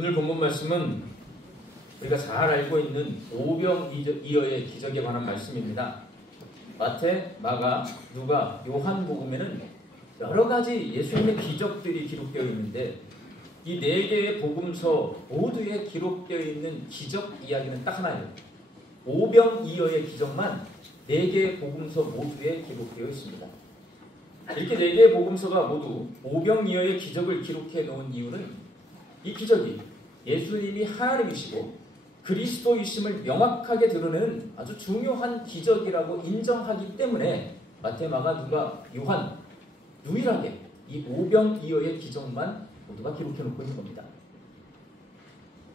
오늘 본문 말씀은 우리가 잘 알고 있는 오병이어의 기적에 관한 말씀입니다. 마태, 마가, 누가, 요한복음에는 여러 가지 예수님의 기적들이 기록되어 있는데 이 네 개의 복음서 모두에 기록되어 있는 기적 이야기는 딱 하나예요. 오병이어의 기적만 네 개의 복음서 모두에 기록되어 있습니다. 이렇게 네 개의 복음서가 모두 오병이어의 기적을 기록해 놓은 이유는 이 기적이 예수님이 하나님이시고 그리스도이심을 명확하게 드러내는 아주 중요한 기적이라고 인정하기 때문에 마태, 마가, 누가, 요한 유일하게 이 오병이어의 기적만 모두가 기록해 놓고 있는 겁니다.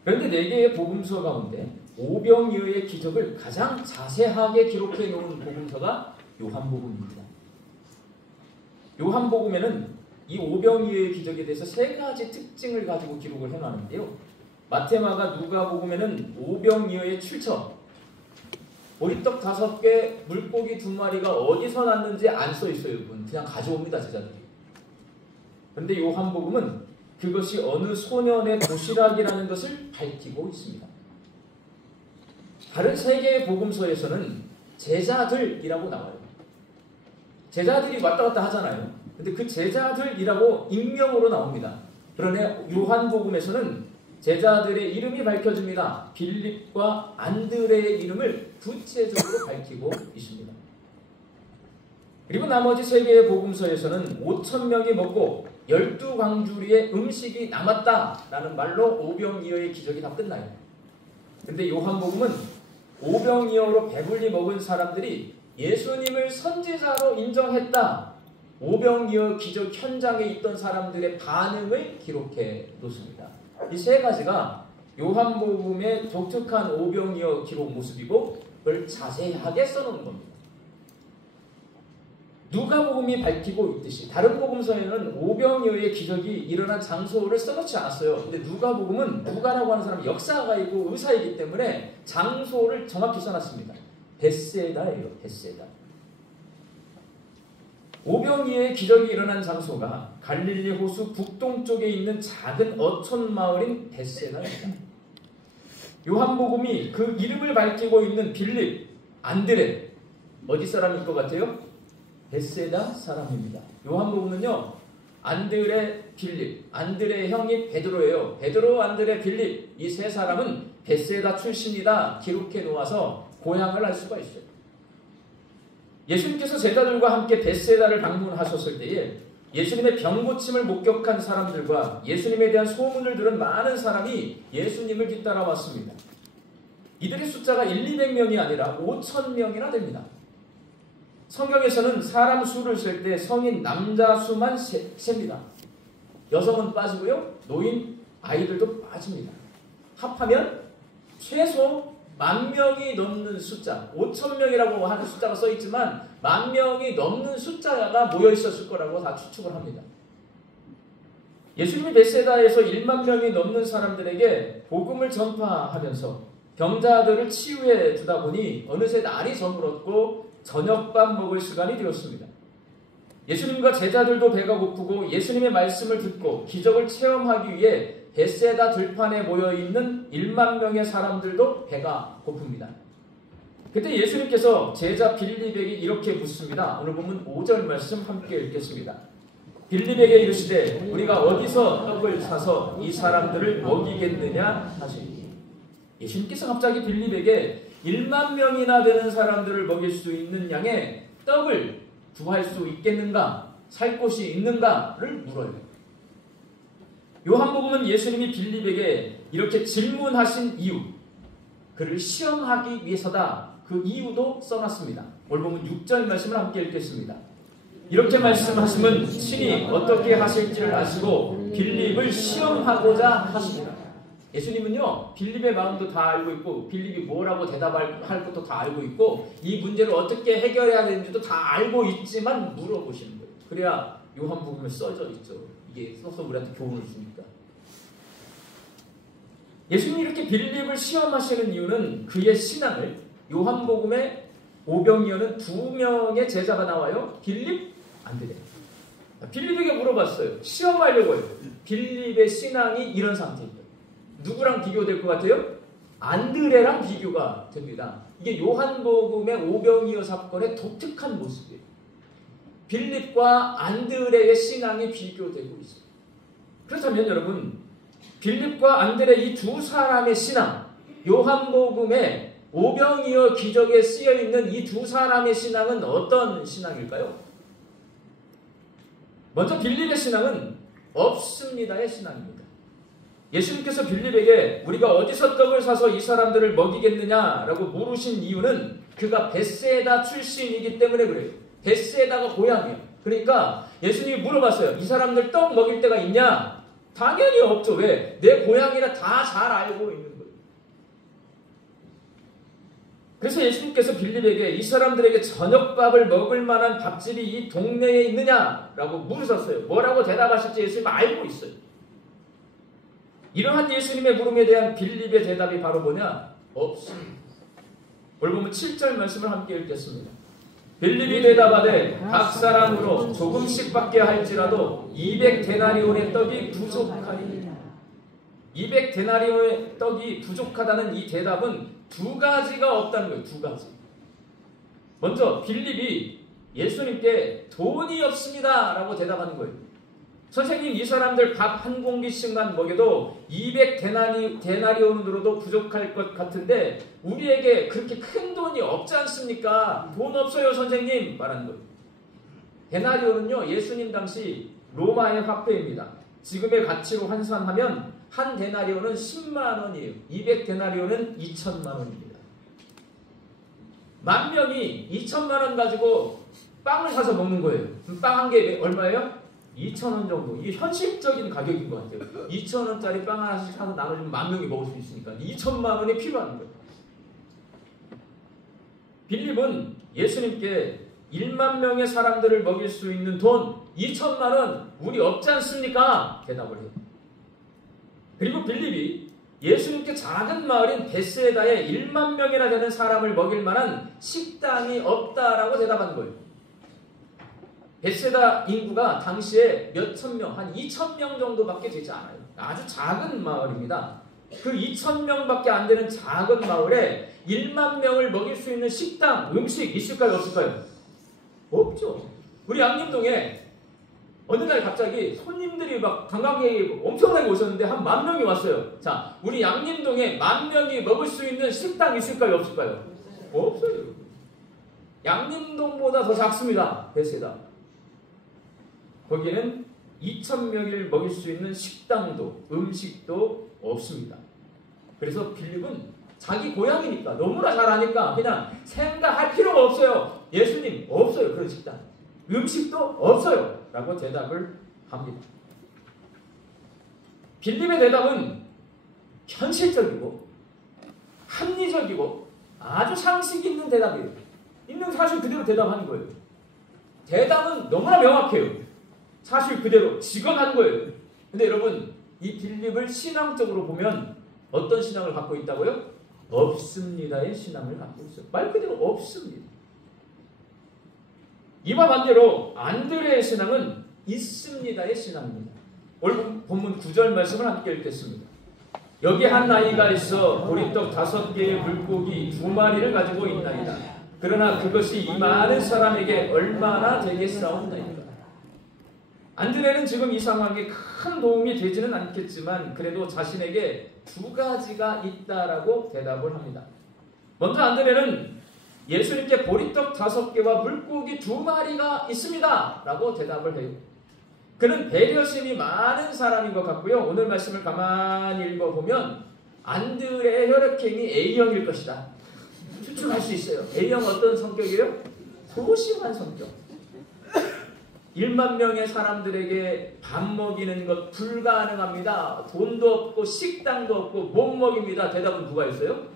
그런데 네 개의 복음서 가운데 오병이어의 기적을 가장 자세하게 기록해 놓은 복음서가 요한복음입니다. 요한복음에는 이 오병이어의 기적에 대해서 세 가지 특징을 가지고 기록을 해놨는데요. 마태, 마가, 누가복음에는 오병이어의 출처, 보리떡 5개, 물고기 2마리가 어디서 났는지 안 써 있어요. 여러분. 그냥 가져옵니다, 제자들이. 그런데 요한복음은 그것이 어느 소년의 도시락이라는 것을 밝히고 있습니다. 다른 세 개의 복음서에서는 제자들이라고 나와요. 제자들이 왔다 갔다 하잖아요. 근데 그 제자들이라고 익명으로 나옵니다. 그러나 요한복음에서는 제자들의 이름이 밝혀집니다. 빌립과 안드레의 이름을 구체적으로 밝히고 있습니다. 그리고 나머지 세 개의 복음서에서는 5,000명이 먹고 12광주리의 음식이 남았다라는 말로 오병이어의 기적이 다 끝나요. 그런데 요한복음은 오병이어로 배불리 먹은 사람들이 예수님을 선지자로 인정했다. 오병이어 기적 현장에 있던 사람들의 반응을 기록해 놓습니다. 이 세 가지가 요한복음의 독특한 오병이어 기록 모습이고 그걸 자세하게 써놓은 겁니다. 누가복음이 밝히고 있듯이 다른 복음서에는 오병이어의 기적이 일어난 장소를 써놓지 않았어요. 근데 누가복음은 누가라고 하는 사람이 역사가이고 의사이기 때문에 장소를 정확히 써놨습니다. 벳세다예요. 벳세다. 오병이어의 기적이 일어난 장소가 갈릴리 호수 북동쪽에 있는 작은 어촌 마을인 벳세다입니다. 요한복음이 그 이름을 밝히고 있는 빌립, 안드레 어디 사람일 것 같아요? 벳세다 사람입니다. 요한복음은요, 안드레, 빌립, 안드레의 형이 베드로예요. 베드로, 안드레, 빌립 이 세 사람은 벳세다 출신이다 기록해 놓아서 고향을 알 수가 있어요. 예수님께서 제자들과 함께 벳세다를 방문하셨을 때에 예수님의 병고침을 목격한 사람들과 예수님에 대한 소문을 들은 많은 사람이 예수님을 뒤따라왔습니다. 이들의 숫자가 200명이 아니라 5,000명이나 됩니다. 성경에서는 사람 수를 셀 때 성인 남자 수만 셉니다. 여성은 빠지고요. 노인, 아이들도 빠집니다. 합하면 최소 10,000명이 넘는 숫자, 5,000명이라고 하는 숫자가 써있지만 10,000명이 넘는 숫자가 모여 있었을 거라고 다 추측을 합니다. 예수님이 벳세다에서 10,000명이 넘는 사람들에게 복음을 전파하면서 병자들을 치유해 주다 보니 어느새 날이 저물었고 저녁밥 먹을 시간이 되었습니다. 예수님과 제자들도 배가 고프고 예수님의 말씀을 듣고 기적을 체험하기 위해 벳세다 들판에 모여있는 10,000명의 사람들도 배가 고픕니다. 그때 예수님께서 제자 빌립에게 이렇게 묻습니다. 오늘 보면 5절 말씀 함께 읽겠습니다. 빌립에게 이르시되 우리가 어디서 떡을 사서 이 사람들을 먹이겠느냐 하시니 예수님께서 갑자기 빌립에게 10,000명이나 되는 사람들을 먹일 수 있는 양의 떡을 구할 수 있겠는가? 살 곳이 있는가를 물어요. 요한복음은 예수님이 빌립에게 이렇게 질문하신 이유, 그를 시험하기 위해서다. 그 이유도 써놨습니다. 오늘 보면 6절 말씀을 함께 읽겠습니다. 이렇게 말씀하시면 친히 어떻게 하실지를 아시고 빌립을 시험하고자 하십니다. 예수님은요, 빌립의 마음도 다 알고 있고 빌립이 뭐라고 대답할 것도 다 알고 있고 이 문제를 어떻게 해결해야 되는지도 다 알고 있지만 물어보시는 거예요. 그래야 요한복음에 써져 있죠. 이게 써서 우리한테 교훈을 주니까. 예수님이 이렇게 빌립을 시험하시는 이유는 그의 신앙을 요한복음에 오병이어는 2명의 제자가 나와요. 빌립, 안드레. 빌립에게 물어봤어요. 시험하려고 해요. 빌립의 신앙이 이런 상태입니다. 누구랑 비교될 것 같아요? 안드레랑 비교가 됩니다. 이게 요한복음의 오병이어 사건의 독특한 모습이에요. 빌립과 안드레의 신앙이 비교되고 있어요. 그렇다면 여러분, 빌립과 안드레 이 두 사람의 신앙, 요한복음의 오병이어 기적에 쓰여있는 이 두 사람의 신앙은 어떤 신앙일까요? 먼저 빌립의 신앙은 없습니다의 신앙입니다. 예수님께서 빌립에게 우리가 어디서 떡을 사서 이 사람들을 먹이겠느냐라고 물으신 이유는 그가 벳세다 출신이기 때문에 그래요. 벳세다가 고향이에요. 그러니까 예수님이 물어봤어요. 이 사람들 떡 먹일 데가 있냐? 당연히 없죠. 왜? 내 고향이라 다 잘 알고 있는 거예요. 그래서 예수님께서 빌립에게 이 사람들에게 저녁밥을 먹을 만한 밥집이 이 동네에 있느냐라고 물으셨어요. 뭐라고 대답하실지 예수님은 알고 있어요. 이러한 예수님의 물음에 대한 빌립의 대답이 바로 뭐냐? 없습니다. 오늘 보면 7절 말씀을 함께 읽겠습니다. 빌립이 대답하되 각 사람으로 조금씩 받게 할지라도 200데나리온의 떡이 부족하니. 200데나리온의 떡이 부족하다는 이 대답은 두 가지가 없다는 거예요. 두 가지. 먼저 빌립이 예수님께 돈이 없습니다 라고 대답하는 거예요. 선생님, 이 사람들 밥 한 공기씩만 먹여도 200데나리온으로도 부족할 것 같은데 우리에게 그렇게 큰 돈이 없지 않습니까? 돈 없어요 선생님 말하는 거예요. 데나리온은요, 예수님 당시 로마의 화폐입니다. 지금의 가치로 환산하면 한 데나리온은 10만 원이에요. 200데나리온은 2천만 원입니다. 만 명이 2천만 원 가지고 빵을 사서 먹는 거예요. 빵 한 개 얼마예요? 2,000원 정도. 이게 현실적인 가격인 것 같아요. 2,000원짜리 빵 하나씩 사서 나눠주면 만 명이 먹을 수 있으니까 2천만 원이 필요한 거예요. 빌립은 예수님께 1만 명의 사람들을 먹일 수 있는 돈 2천만 원 우리 없지 않습니까? 대답을 해요. 그리고 빌립이 예수님께 작은 마을인 벳세다에 1만 명이나 되는 사람을 먹일 만한 식당이 없다라고 대답한 거예요. 벳세다 인구가 당시에 몇천 명, 한 2천 명 정도밖에 되지 않아요. 아주 작은 마을입니다. 그 2천 명밖에 안 되는 작은 마을에 1만 명을 먹일 수 있는 식당, 음식 있을까요? 없을까요? 없죠. 우리 양림동에 어느 날 갑자기 손님들이 막 관광객이 엄청나게 오셨는데 한 10,000명이 왔어요. 자, 우리 양림동에 10,000명이 먹을 수 있는 식당 있을까요? 없을까요? 없어요. 양림동보다 더 작습니다. 벳세다. 거기에는 2,000명을 먹일 수 있는 식당도 음식도 없습니다. 그래서 빌립은 자기 고향이니까 너무나 잘 아니까 그냥 생각할 필요가 없어요. 예수님 없어요. 그런 식당. 음식도 없어요. 라고 대답을 합니다. 빌립의 대답은 현실적이고 합리적이고 아주 상식 있는 대답이에요. 있는 사실 그대로 대답하는 거예요. 대답은 너무나 명확해요. 사실 그대로 직언한 거예요. 근데 여러분, 이 빌립을 신앙적으로 보면 어떤 신앙을 갖고 있다고요? 없습니다의 신앙을 갖고 있어요. 말 그대로 없습니다. 이와 반대로 안드레의 신앙은 있습니다의 신앙입니다. 오늘 본문 9절 말씀을 함께 읽겠습니다. 여기 한 아이가 있어 보리떡 5개의 물고기 2마리를 가지고 있나이다. 그러나 그것이 이 많은 사람에게 얼마나 되겠사옵나이다. 안드레는 지금 이 상황에 큰 도움이 되지는 않겠지만 그래도 자신에게 2가지가 있다라고 대답을 합니다. 먼저 안드레는 예수님께 보리떡 5개와 물고기 2마리가 있습니다 라고 대답을 해요. 그는 배려심이 많은 사람인 것 같고요. 오늘 말씀을 가만히 읽어보면 안드레의 혈액형이 A형일 것이다. 추측할 수 있어요. A형 어떤 성격이에요? 소심한 성격. 1만 명의 사람들에게 밥 먹이는 것 불가능합니다. 돈도 없고 식당도 없고 못 먹입니다. 대답은 누가 했어요?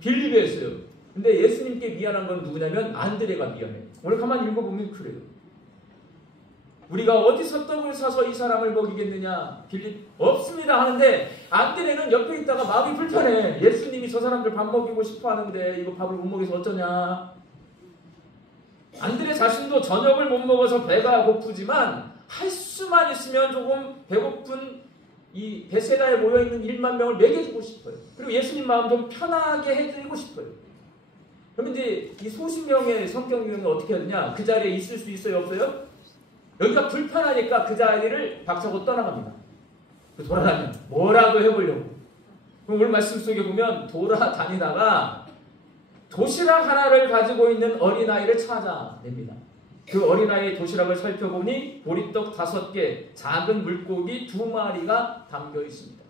빌립이 했어요. 근데 예수님께 미안한 건 누구냐면 안드레가 미안해요. 오늘 가만히 읽어보면 그래요. 우리가 어디서 떡을 사서 이 사람을 먹이겠느냐? 빌립 없습니다 하는데 안드레는 옆에 있다가 마음이 불편해. 예수님이 저 사람들 밥 먹이고 싶어 하는데 이거 밥을 못 먹여서 어쩌냐? 안드레 자신도 저녁을 못 먹어서 배가 고프지만 할 수만 있으면 조금 배고픈 이 베세다에 모여있는 1만 명을 먹여주고 싶어요. 그리고 예수님 마음 좀 편하게 해드리고 싶어요. 그러면 이제 이 수십 명의 성경 유형이 어떻게 해야 되냐? 그 자리에 있을 수 있어요? 없어요? 여기가 불편하니까 그 자리를 박차고 떠나갑니다. 돌아다녀. 뭐라도 해보려고. 그럼 오늘 말씀 속에 보면 돌아다니다가 도시락 하나를 가지고 있는 어린아이를 찾아냅니다. 그 어린아이의 도시락을 살펴보니 보리떡 5개, 작은 물고기 2마리가 담겨 있습니다.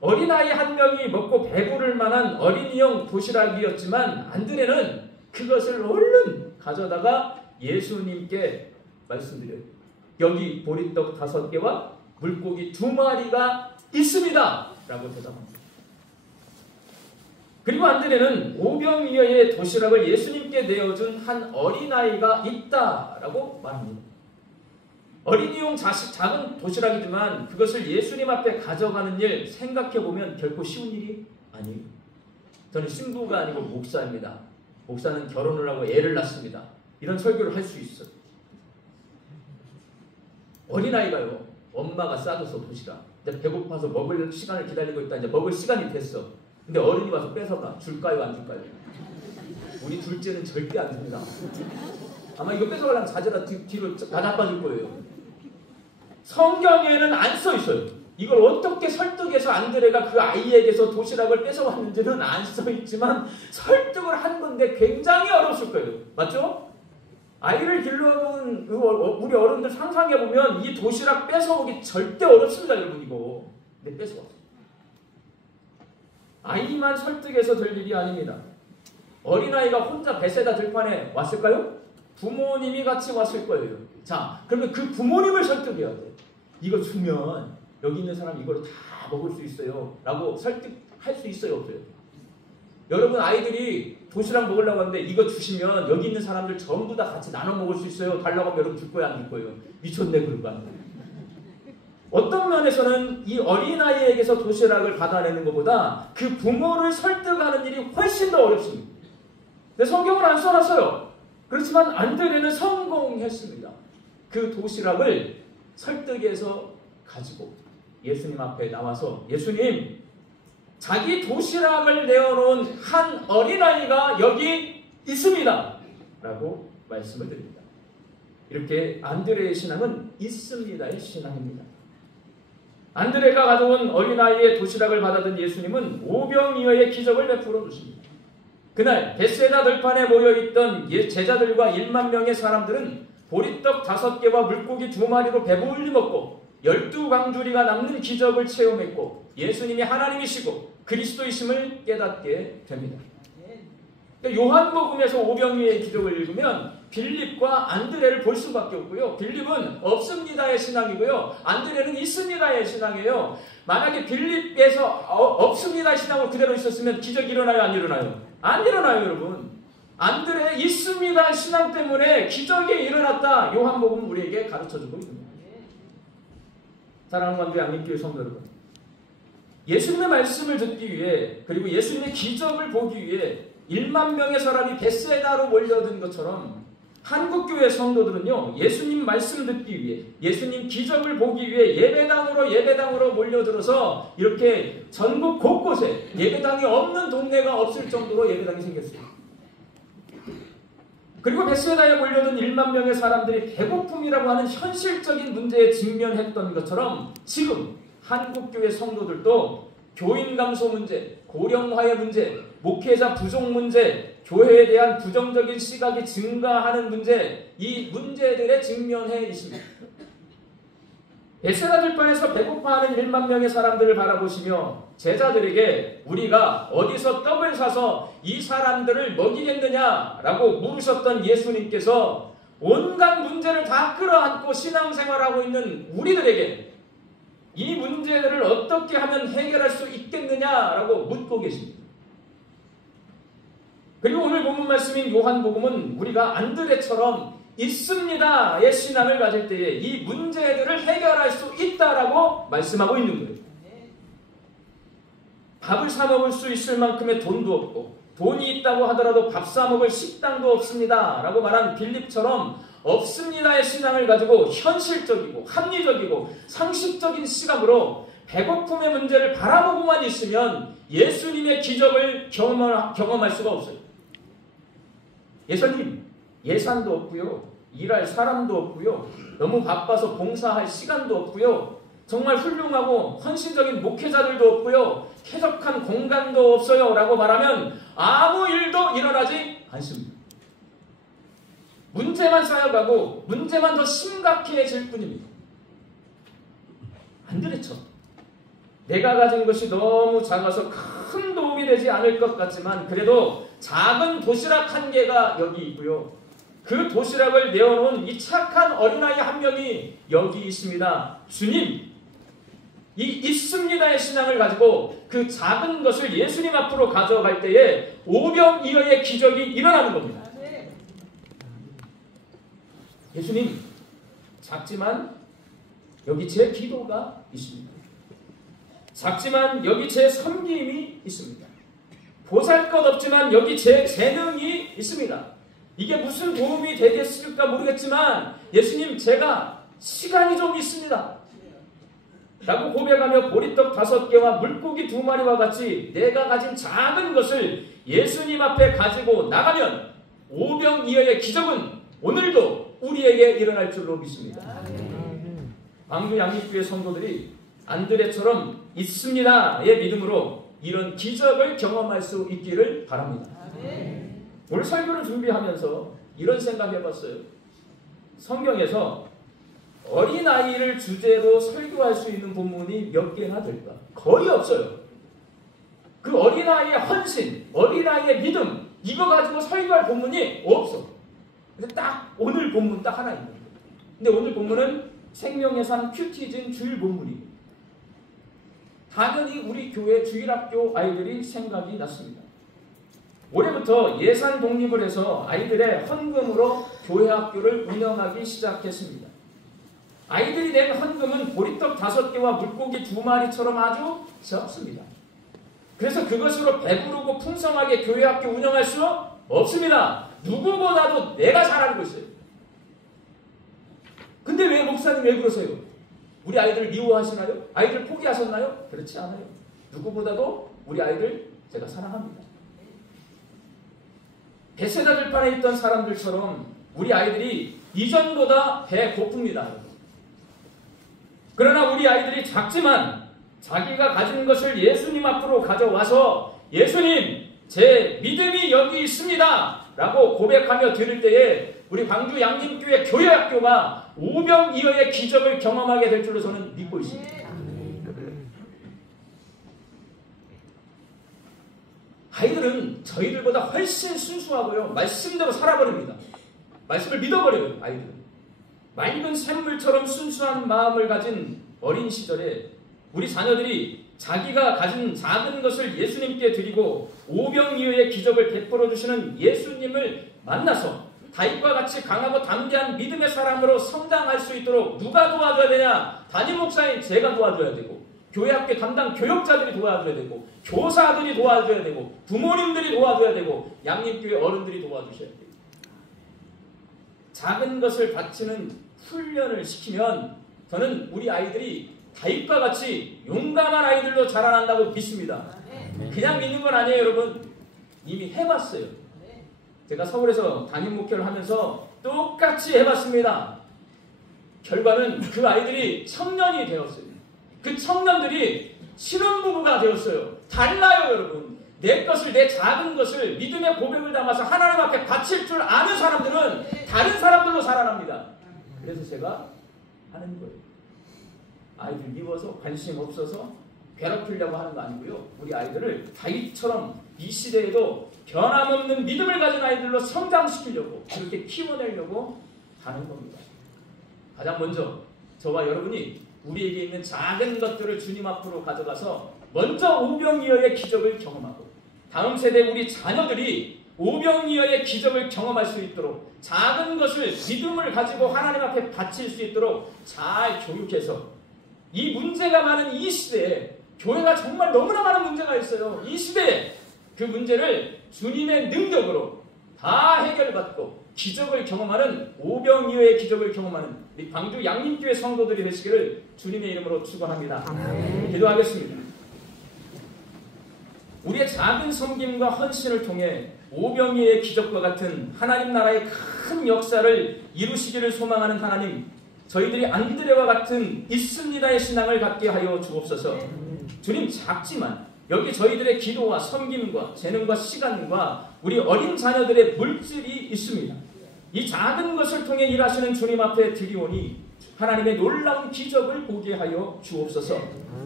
어린아이 한 명이 먹고 배부를 만한 어린이용 도시락이었지만 안드레는 그것을 얼른 가져다가 예수님께 말씀드려요. 여기 보리떡 5개와 물고기 2마리가 있습니다. 라고 대답합니다. 그리고 안드레는 오병이어의 도시락을 예수님께 내어준 한 어린아이가 있다라고 말합니다. 어린이용 작은 도시락이지만 그것을 예수님 앞에 가져가는 일 생각해보면 결코 쉬운 일이 아니에요. 저는 신부가 아니고 목사입니다. 목사는 결혼을 하고 애를 낳습니다. 이런 설교를 할 수 있어요. 어린아이가요. 엄마가 싸줘서 도시락. 이제 배고파서 먹을 시간을 기다리고 있다. 이제 먹을 시간이 됐어. 근데 어른이 와서 뺏어가. 줄까요? 안 줄까요? 우리 둘째는 절대 안 줍니다. 아마 이거 뺏어가려면 자제라 뒤로 다 나빠질 거예요. 성경에는 안 써 있어요. 이걸 어떻게 설득해서 안드레가 그 아이에게서 도시락을 뺏어왔는지는 안 써 있지만 설득을 한 건데 굉장히 어려웠을 거예요. 맞죠? 아이를 길러온 우리 어른들 상상해보면 이 도시락 뺏어오기 절대 어렵습니다. 여러분 이거. 근데 뺏어왔어요. 아이만 설득해서 될 일이 아닙니다. 어린아이가 혼자 베세다 들판에 왔을까요? 부모님이 같이 왔을 거예요. 자, 그러면 그 부모님을 설득해야 돼. 이거 주면 여기 있는 사람이 이걸 다 먹을 수 있어요. 라고 설득할 수 있어요? 없어요? 여러분 아이들이 도시락 먹으려고 하는데 이거 주시면 여기 있는 사람들 전부 다 같이 나눠 먹을 수 있어요. 달라고 하면 여러분 줄 거예요? 안 줄 거예요? 미쳤네 그런가? 어떤 면에서는 이 어린아이에게서 도시락을 받아내는 것보다 그 부모를 설득하는 일이 훨씬 더 어렵습니다. 근데 성경은 안 써놨어요. 그렇지만 안드레는 성공했습니다. 그 도시락을 설득해서 가지고 예수님 앞에 나와서 예수님, 자기 도시락을 내어놓은 한 어린아이가 여기 있습니다. 라고 말씀을 드립니다. 이렇게 안드레의 신앙은 있습니다의 신앙입니다. 안드레가 가져온 어린아이의 도시락을 받아든 예수님은 오병이어의 기적을 베풀어 주십니다. 그날 베세다 들판에 모여있던 제자들과 1만 명의 사람들은 보리떡 5개와 물고기 2마리로 배불리 먹고 12광주리가 남는 기적을 체험했고 예수님이 하나님이시고 그리스도이심을 깨닫게 됩니다. 요한복음에서 오병이어의 기적을 읽으면 빌립과 안드레를 볼 수밖에 없고요. 빌립은 없습니다의 신앙이고요. 안드레는 있습니다의 신앙이에요. 만약에 빌립에서 없습니다의 신앙으로 그대로 있었으면 기적이 일어나요? 안 일어나요? 안 일어나요, 여러분. 안드레의 있습니다 신앙 때문에 기적이 일어났다. 요한복음 우리에게 가르쳐주고 있습니다. 사랑하는 관계 양림교회 성도 여러분, 예수님의 말씀을 듣기 위해 그리고 예수님의 기적을 보기 위해 1만 명의 사람이 베세다로 몰려든 것처럼 한국교회 성도들은요, 예수님 말씀 듣기 위해 예수님 기적을 보기 위해 예배당으로 몰려들어서 이렇게 전국 곳곳에 예배당이 없는 동네가 없을 정도로 예배당이 생겼어요. 그리고 베세다에 몰려든 1만 명의 사람들이 배고픔이라고 하는 현실적인 문제에 직면했던 것처럼 지금 한국교회 성도들도 교인 감소 문제, 고령화의 문제, 목회자 부족 문제, 교회에 대한 부정적인 시각이 증가하는 문제, 이 문제들에 직면해 있습니다. 베세다 들판에서 배고파하는 1만 명의 사람들을 바라보시며 제자들에게 우리가 어디서 떡을 사서 이 사람들을 먹이겠느냐라고 물으셨던 예수님께서 온갖 문제를 다 끌어안고 신앙생활하고 있는 우리들에게 이 문제들을 어떻게 하면 해결할 수 있겠느냐라고 묻고 계십니다. 그리고 오늘 본문 말씀인 요한복음은 우리가 안드레처럼 있습니다의 신앙을 가질 때에 이 문제들을 해결할 수 있다라고 말씀하고 있는 거예요. 밥을 사 먹을 수 있을 만큼의 돈도 없고 돈이 있다고 하더라도 밥 사 먹을 식당도 없습니다 라고 말한 빌립처럼 없습니다의 신앙을 가지고 현실적이고 합리적이고 상식적인 시각으로 배고픔의 문제를 바라보고만 있으면 예수님의 기적을 경험할 수가 없어요. 예수님 예산도 없고요. 일할 사람도 없고요. 너무 바빠서 봉사할 시간도 없고요. 정말 훌륭하고 헌신적인 목회자들도 없고요. 쾌적한 공간도 없어요 라고 말하면 아무 일도 일어나지 않습니다. 문제만 쌓여가고 문제만 더 심각해질 뿐입니다. 안드레처럼 내가 가진 것이 너무 작아서 큰 도움이 되지 않을 것 같지만 그래도 작은 도시락 한 개가 여기 있고요. 그 도시락을 내어놓은 이 착한 어린아이 한 명이 여기 있습니다. 주님, 이 있습니다의 신앙을 가지고 그 작은 것을 예수님 앞으로 가져갈 때에 오병이어의 기적이 일어나는 겁니다. 예수님, 작지만 여기 제 기도가 있습니다. 작지만 여기 제 섬김이 있습니다. 보잘것없지만 여기 제 재능이 있습니다. 이게 무슨 도움이 되겠을까 모르겠지만 예수님 제가 시간이 좀 있습니다. 라고 고백하며 보리떡 5개와 물고기 2마리와 같이 내가 가진 작은 것을 예수님 앞에 가지고 나가면 오병이어의 기적은 오늘도 우리에게 일어날 줄로 믿습니다. 광주 양립교회 성도들이 안드레처럼 있습니다의 믿음으로 이런 기적을 경험할 수 있기를 바랍니다. 오늘 설교를 준비하면서 이런 생각 해봤어요. 성경에서 어린아이를 주제로 설교할 수 있는 본문이 몇 개나 될까? 거의 없어요. 그 어린아이의 헌신, 어린아이의 믿음 이거 가지고 설교할 본문이 없어. 근데 딱 오늘 본문 딱 하나 있는 거예요. 근데 오늘 본문은 생명의 산 큐티즌 주일 본문이에요. 당연히 우리 교회 주일학교 아이들이 생각이 났습니다. 올해부터 예산 독립을 해서 아이들의 헌금으로 교회 학교를 운영하기 시작했습니다. 아이들이 낸 헌금은 보리떡 5개와 물고기 2마리처럼 아주 적습니다. 그래서 그것으로 배부르고 풍성하게 교회 학교 운영할 수 없습니다. 누구보다도 내가 잘 알고 있어요. 근데 왜 목사님 왜 그러세요? 우리 아이들 미워하시나요? 아이들 포기하셨나요? 그렇지 않아요. 누구보다도 우리 아이들 제가 사랑합니다. 베세다 들판에 있던 사람들처럼 우리 아이들이 이전보다 배고픕니다. 그러나 우리 아이들이 작지만 자기가 가진 것을 예수님 앞으로 가져와서 예수님 제 믿음이 여기 있습니다 라고 고백하며 들을 때에 우리 광주 양림교회 교회학교가 오병이어의 기적을 경험하게 될 줄로 저는 믿고 있습니다. 아이들은 저희들보다 훨씬 순수하고요. 말씀대로 살아버립니다. 말씀을 믿어버려요. 아이들은. 맑은 샘물처럼 순수한 마음을 가진 어린 시절에 우리 자녀들이 자기가 가진 작은 것을 예수님께 드리고 오병이어의 기적을 베풀어 주시는 예수님을 만나서 다윗과 같이 강하고 담대한 믿음의 사람으로 성장할 수 있도록 누가 도와줘야 되냐? 담임 목사인 제가 도와줘야 되고 교회학교 담당 교역자들이 도와줘야 되고 교사들이 도와줘야 되고 부모님들이 도와줘야 되고 양림교회 어른들이 도와주셔야 돼요. 작은 것을 바치는 훈련을 시키면 저는 우리 아이들이 다윗과 같이 용감한 아이들로 자라난다고 믿습니다. 그냥 믿는 건 아니에요, 여러분. 이미 해봤어요. 제가 서울에서 담임 목회를 하면서 똑같이 해봤습니다. 결과는 그 아이들이 청년이 되었어요. 그 청년들이 신혼부부가 되었어요. 달라요, 여러분. 내 것을, 내 작은 것을 믿음의 고백을 담아서 하나님 앞에 바칠 줄 아는 사람들은 다른 사람들로 살아납니다. 그래서 제가 하는 거예요. 아이들 미워서 관심 없어서 괴롭히려고 하는 거 아니고요. 우리 아이들을 다윗처럼 이 시대에도 변함없는 믿음을 가진 아이들로 성장시키려고 그렇게 키워내려고 하는 겁니다. 가장 먼저 저와 여러분이 우리에게 있는 작은 것들을 주님 앞으로 가져가서 먼저 오병이어의 기적을 경험하고 다음 세대 우리 자녀들이 오병이어의 기적을 경험할 수 있도록 작은 것을 믿음을 가지고 하나님 앞에 바칠 수 있도록 잘 교육해서 이 문제가 많은 이 시대에 교회가 정말 너무나 많은 문제가 있어요. 이 시대에 그 문제를 주님의 능력으로 다 해결받고 기적을 경험하는 오병이어의 기적을 경험하는 우리 광주 양림교회 성도들이 되시기를 주님의 이름으로 축원합니다. 기도하겠습니다. 우리의 작은 섬김과 헌신을 통해 오병이어의 기적과 같은 하나님 나라의 큰 역사를 이루시기를 소망하는 하나님, 저희들이 안드레와 같은 있습니다의 신앙을 갖게 하여 주옵소서. 주님, 작지만 여기 저희들의 기도와 섬김과 재능과 시간과 우리 어린 자녀들의 물질이 있습니다. 이 작은 것을 통해 일하시는 주님 앞에 드리오니 하나님의 놀라운 기적을 보게 하여 주옵소서.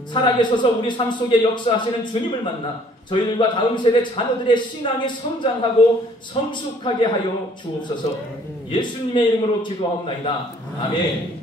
살아계셔서 우리 삶 속에 역사하시는 주님을 만나 저희들과 다음 세대 자녀들의 신앙이 성장하고 성숙하게 하여 주옵소서. 예수님의 이름으로 기도하옵나이다. 아멘.